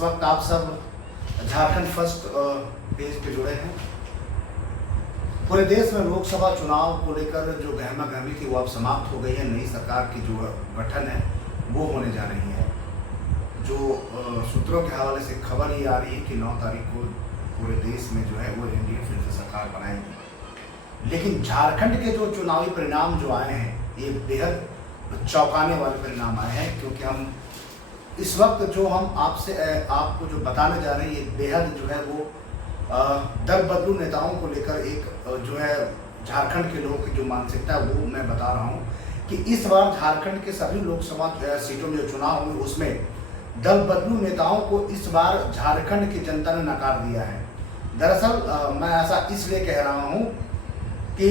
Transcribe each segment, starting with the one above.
इस वक्त आप सब झारखंड फर्स्ट पेज पे जुड़े हैं। पूरे देश में लोकसभा चुनाव को लेकर जो गहमा गहमी थी वो अब समाप्त हो गई है। नई सरकार की जो गठन है वो होने जा रही है। जो सूत्रों के हवाले से खबर ये आ रही है कि 9 तारीख को पूरे देश में जो है वो एनडीए फिर से सरकार बनाएगी। लेकिन झारखंड के जो चुनावी परिणाम जो आए हैं ये बेहद चौंकाने वाले परिणाम आए हैं, क्योंकि हम इस वक्त जो हम आपको जो बताने जा रहे हैं ये बेहद जो है वो दल बदलू नेताओं को लेकर एक जो है झारखंड के लोगों की जो मानसिकता है वो मैं बता रहा हूँ कि इस बार झारखंड के सभी लोकसभा सीटों में जो चुनाव हुए उसमें दल बदलू नेताओं को इस बार झारखंड की जनता ने नकार दिया है। दरअसल मैं ऐसा इसलिए कह रहा हूँ कि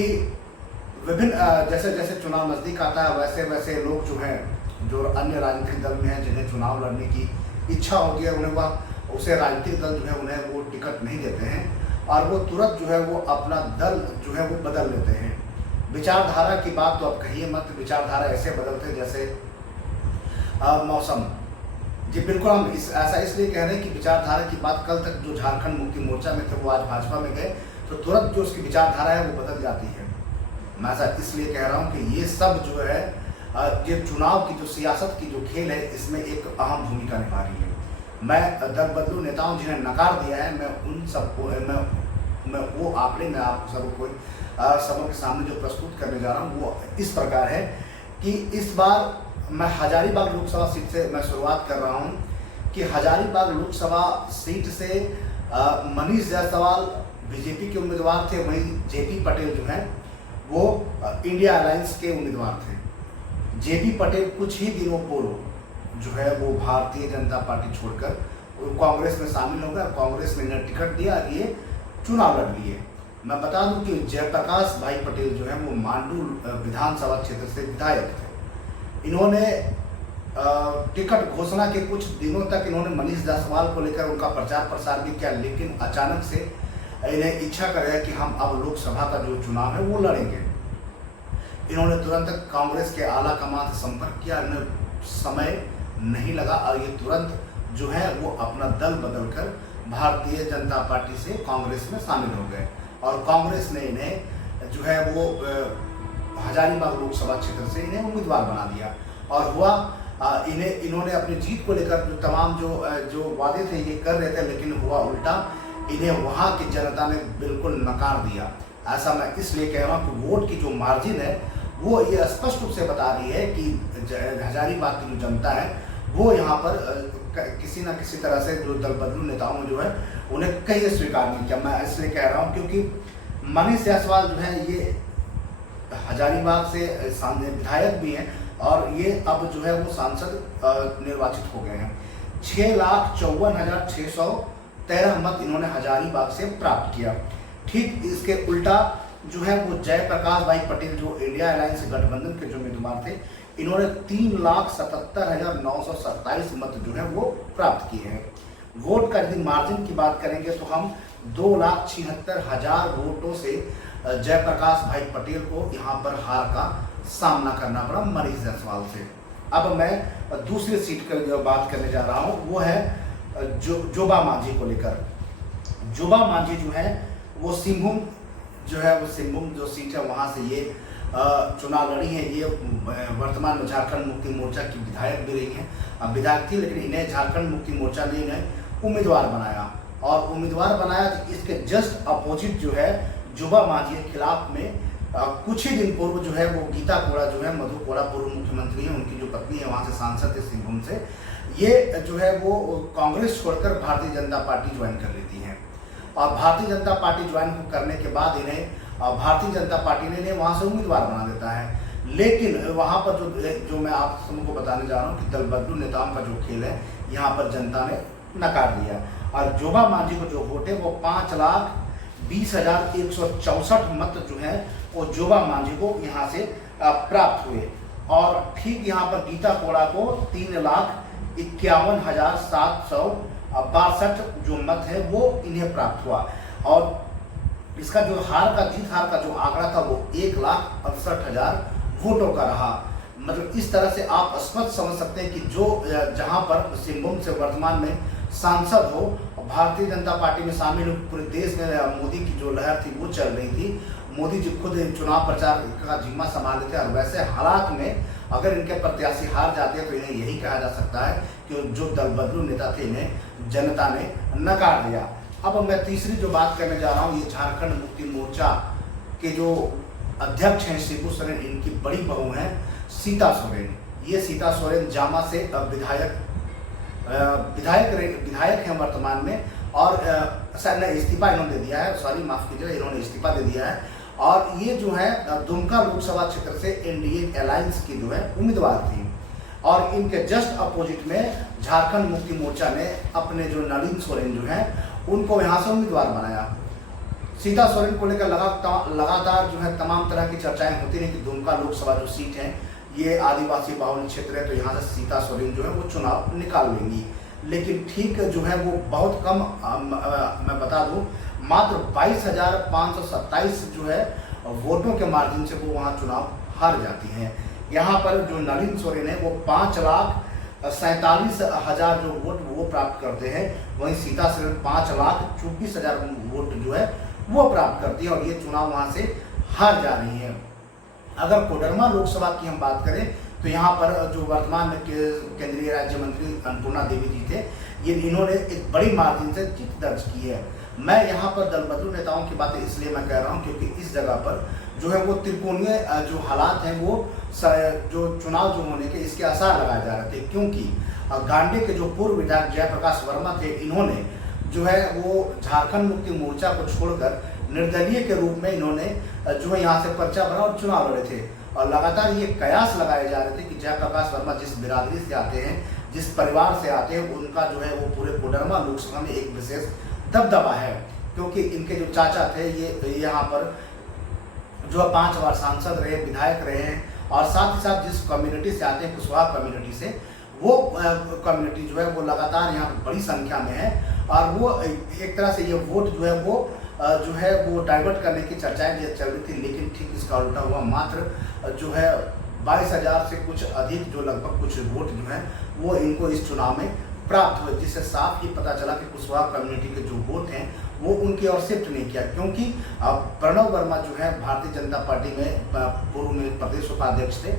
विभिन्न जैसे जैसे चुनाव नज़दीक आता है वैसे वैसे लोग जो हैं जो अन्य राजनीतिक दल में हैं जिन्हें चुनाव लड़ने की इच्छा होती है उन्हें वह उसे राजनीतिक दल जो है उन्हें वो टिकट नहीं देते हैं और वो तुरंत जो है वो अपना दल जो है वो बदल लेते हैं। विचारधारा की बात तो अब कहिए मत, विचारधारा ऐसे बदलते जैसे मौसम। जी बिल्कुल, हम ऐसा इसलिए कह रहे हैं कि विचारधारा की बात कल तक जो झारखंड मुक्ति मोर्चा में थे वो आज भाजपा में गए तो तुरंत जो उसकी विचारधारा है वो बदल जाती है। मैं ऐसा इसलिए कह रहा हूँ कि ये सब जो है ये चुनाव की जो सियासत की जो खेल है इसमें एक अहम भूमिका निभा रही है। मैं दल बदलू नेताओं जिन्हें नकार दिया है मैं उन सबको मैं वो आंकड़े में आप सबको सबों के सामने जो प्रस्तुत करने जा रहा हूँ वो इस प्रकार है कि इस बार मैं हजारीबाग लोकसभा सीट से मैं शुरुआत कर रहा हूँ कि हजारीबाग लोकसभा सीट से मनीष जायसवाल बीजेपी के उम्मीदवार थे, वहीं जेपी पटेल जो हैं वो इंडिया अलायंस के उम्मीदवार थे। जेपी पटेल कुछ ही दिनों पूर्व जो है वो भारतीय जनता पार्टी छोड़कर कांग्रेस में शामिल हो गए। कांग्रेस ने इन्हें टिकट दिया, ये चुनाव लड़ लिए। मैं बता दूं कि जयप्रकाश भाई पटेल जो है वो मांडू विधानसभा क्षेत्र से विधायक थे। इन्होंने टिकट घोषणा के कुछ दिनों तक इन्होंने मनीष जायसवाल को लेकर उनका प्रचार प्रसार भी किया, लेकिन अचानक से इन्हें इच्छा करेगा कि हम अब लोकसभा का जो चुनाव है वो लड़ेंगे। इन्होंने तुरंत कांग्रेस के आला कमान से संपर्क किया, इन्हें समय नहीं लगा और ये तुरंत जो है वो अपना दल बदलकर भारतीय जनता पार्टी से कांग्रेस में शामिल हो गए और कांग्रेस ने इन्हें जो है वो हजारीबाग लोकसभा क्षेत्र से इन्हें उम्मीदवार बना दिया। और हुआ इन्होंने अपनी जीत को लेकर जो तमाम जो वादे थे ये कर रहे थे, लेकिन हुआ उल्टा। इन्हें वहाँ की जनता ने बिल्कुल नकार दिया। ऐसा मैं इसलिए कह रहा हूँ कि वोट की जो मार्जिन है वो ये स्पष्ट रूप से बता रही है कि हजारीबाग की जो जनता है वो यहाँ पर किसी न किसी तरह से जो दल बदलू नेताओं जो है उन्हें कहीं स्वीकार नहीं किया। मैं इसलिए कह रहा हूँ क्योंकि मनीष जायसवाल जो है ये हजारीबाग से विधायक भी हैं और ये अब जो है वो सांसद निर्वाचित हो गए हैं। 6,54,613 मत इन्होंने हजारीबाग से प्राप्त किया। ठीक इसके उल्टा जो है वो जयप्रकाश भाई पटेल जो इंडिया अलायंस गठबंधन के जो उम्मीदवार थे इन्होंने 3,77,927 मत जो है वो प्राप्त किए हैं। वोट का यदि मार्जिन की बात करेंगे तो हम 2,76,000 वोटों से जयप्रकाश भाई पटेल को यहाँ पर हार का सामना करना पड़ा मनीष जायसवाल से। अब मैं दूसरी सीट की जो बात करने जा रहा हूँ वो है जोबा मांझी को लेकर। जोबा मांझी जो है वो सिंहभूम जो सीट है वहाँ से ये चुनाव लड़ी है। ये वर्तमान में झारखंड मुक्ति मोर्चा की विधायक भी रही हैं, विधायक थी, लेकिन इन्हें झारखंड मुक्ति मोर्चा ने इन्हें उम्मीदवार बनाया और उम्मीदवार बनाया इसके जस्ट अपोजिट जो है जोबा मांझी के खिलाफ में कुछ ही दिन पूर्व जो है वो गीता कोड़ा जो है मधु कोड़ा पूर्व मुख्यमंत्री हैं, उनकी जो पत्नी है वहाँ से सांसद थे सिंहभूम से, ये जो है वो कांग्रेस छोड़कर भारतीय जनता पार्टी ज्वाइन कर लेती हैं। और भारतीय जनता पार्टी ज्वाइन करने के बाद इन्हें भारतीय जनता पार्टी ने इन्हें वहाँ से उम्मीदवार बना देता है। लेकिन वहाँ पर जो मैं आप सबको बताने जा रहा हूँ कि दल बदलू नेताओं का जो खेल है यहाँ पर जनता ने नकार दिया और जोबा मांझी को जो वोट है वो 5,20,164 मत जो है वो जोबा मांझी को यहाँ से प्राप्त हुए। और ठीक यहाँ पर गीता कोड़ा को 3,51,762 जो मत है वो इन्हें प्राप्त हुआ और इसका जो हार का जो आंकड़ा था वो 1,68,000 वोटों का रहा। मतलब इस तरह से आप स्पष्ट समझ सकते हैं कि जो जहां पर सिंहभूम से वर्तमान में सांसद हो, भारतीय जनता पार्टी में शामिल हो, पूरे देश में मोदी की जो लहर थी वो चल रही थी। मोदी जी खुद चुनाव प्रचार का जिम्मा संभाल लेते हैं और वैसे हालात में अगर इनके प्रत्याशी हार जाते हैं तो इन्हें यही कहा जा सकता है कि जो दल बदलू नेता थे इन्हें जनता ने नकार दिया। अब मैं तीसरी जो बात करने जा रहा हूँ, ये झारखंड मुक्ति मोर्चा के जो अध्यक्ष हैं शिबू सोरेन, इनकी बड़ी बहू हैं सीता सोरेन। ये सीता सोरेन जामा से विधायक हैं वर्तमान में, और इस्तीफा इन्होंने दे दिया है, सॉरी माफ कीजिएगा, इन्होंने इस्तीफा दे दिया है। और ये जो है दुमका लोकसभा क्षेत्र से एनडीए अलायंस की जो है उम्मीदवार थी, और इनके जस्ट अपोजिट में झारखंड मुक्ति मोर्चा ने अपने जो नलिन सोरेन जो है उनको यहाँ से उम्मीदवार बनाया। सीता सोरेन को लेकर लगातार जो है तमाम तरह की चर्चाएं होती रही कि दुमका लोकसभा जो सीट है ये आदिवासी बाहुल क्षेत्र है, तो यहाँ से सीता सोरेन जो है वो चुनाव निकाल लेंगी। लेकिन ठीक जो है वो बहुत कम, मैं बता दूं, मात्र 22,527 जो है वोटों के मार्जिन से वो वहाँ चुनाव हार जाती हैं। यहाँ पर जो नलिन सोरेन है वो 5,47,000 जो वोट वो प्राप्त करते हैं, वहीं सीता सोरेन 5,24,000 वोट जो है वो प्राप्त करती है और ये चुनाव वहाँ से हार जा रही है। अगर कोडरमा लोकसभा की हम बात करें तो यहाँ पर जो वर्तमान में केंद्रीय राज्य मंत्री अन्नपूर्णा देवी जी थे, ये इन्होंने एक बड़ी मार्जिन से जीत दर्ज की है। मैं यहाँ पर दल बदलू नेताओं की बातें इसलिए मैं कह रहा हूँ क्योंकि इस जगह पर जो है वो त्रिकोणीय जो हालात हैं वो जो चुनाव जो होने के इसके आसार लगाए जा रहे थे, क्योंकि गांडे के जो पूर्व विधायक जयप्रकाश वर्मा थे, इन्होंने जो है वो झारखंड मुक्ति मोर्चा को छोड़कर निर्दलीय के रूप में इन्होंने जो है यहाँ से पर्चा भरा और चुनाव लड़े थे। और लगातार ये कयास लगाए जा रहे थे कि जयप्रकाश वर्मा जिस बिरादरी से आते हैं, जिस परिवार से आते हैं, उनका जो है वो पूरे कोडरमा लोकसभा में एक विशेष दबदबा है, क्योंकि इनके जो चाचा थे ये यहाँ पर जो 5 बार सांसद रहे, विधायक रहे हैं, और साथ ही साथ जिस कम्युनिटी से आते हैं, कुशवाहा कम्युनिटी से, वो कम्युनिटी जो है वो लगातार यहाँ बड़ी संख्या में है। और वो एक तरह से ये वोट जो है वो डाइवर्ट करने की चर्चाएं चल रही थी, लेकिन ठीक इसका उल्टा हुआ। मात्र जो है 22,000 से कुछ अधिक जो लगभग कुछ वोट जो है वो इनको इस चुनाव में प्राप्त हुए, जिससे साफ ये पता चला कि कुशवाहा कम्युनिटी के जो वोट हैं वो उनकी ओर शिफ्ट नहीं किया, क्योंकि प्रणव वर्मा जो है भारतीय जनता पार्टी में पूर्व में प्रदेश उपाध्यक्ष थे,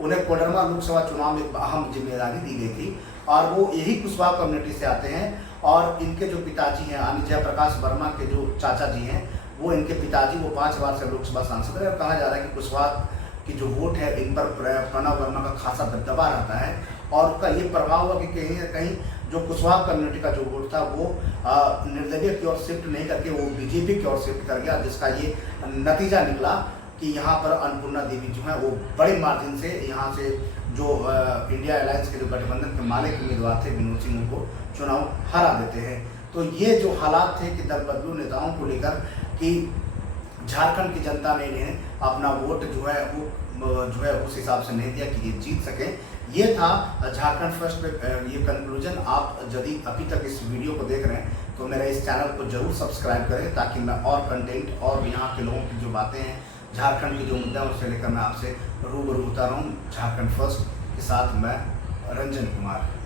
उन्हें कोडरमा लोकसभा चुनाव में एक अहम जिम्मेदारी दी गई थी, और वो यही कुशवाहा कम्युनिटी से आते हैं। और इनके जो पिताजी हैं यानी जयप्रकाश वर्मा के जो चाचा जी हैं, वो इनके पिताजी वो 5 बार से लोकसभा सांसद है, और कहा जा रहा है कि कुशवाहा की जो वोट है इन पर प्रणव वर्मा का खासा दबदबा रहता है, और उसका ये प्रभाव हुआ कि कहीं ना कहीं जो कुशवाहा कम्युनिटी का जो वोट था वो निर्दलीय की ओर शिफ्ट नहीं करके वो बीजेपी की ओर शिफ्ट कर गया, जिसका ये नतीजा निकला कि यहाँ पर अन्नपूर्णा देवी जो है वो बड़े मार्जिन से यहाँ से जो इंडिया अलायंस के जो गठबंधन के माले के उम्मीदवार थे विनोद सिंह को चुनाव हरा देते हैं। तो ये जो हालात थे कि दल बदलू नेताओं को लेकर कि झारखंड की जनता ने इन्हें अपना वोट जो है उस हिसाब से नहीं दिया कि ये जीत सके। ये था झारखंड फर्स्ट पे ये कंक्लूजन। आप यदि अभी तक इस वीडियो को देख रहे हैं तो मेरे इस चैनल को जरूर सब्सक्राइब करें, ताकि मैं और कंटेंट और यहाँ के लोगों की जो बातें हैं, झारखंड के जो मुद्दे हैं उससे लेकर मैं आपसे रूबरू होता रहूँ। झारखंड फर्स्ट के साथ मैं रंजन कुमार।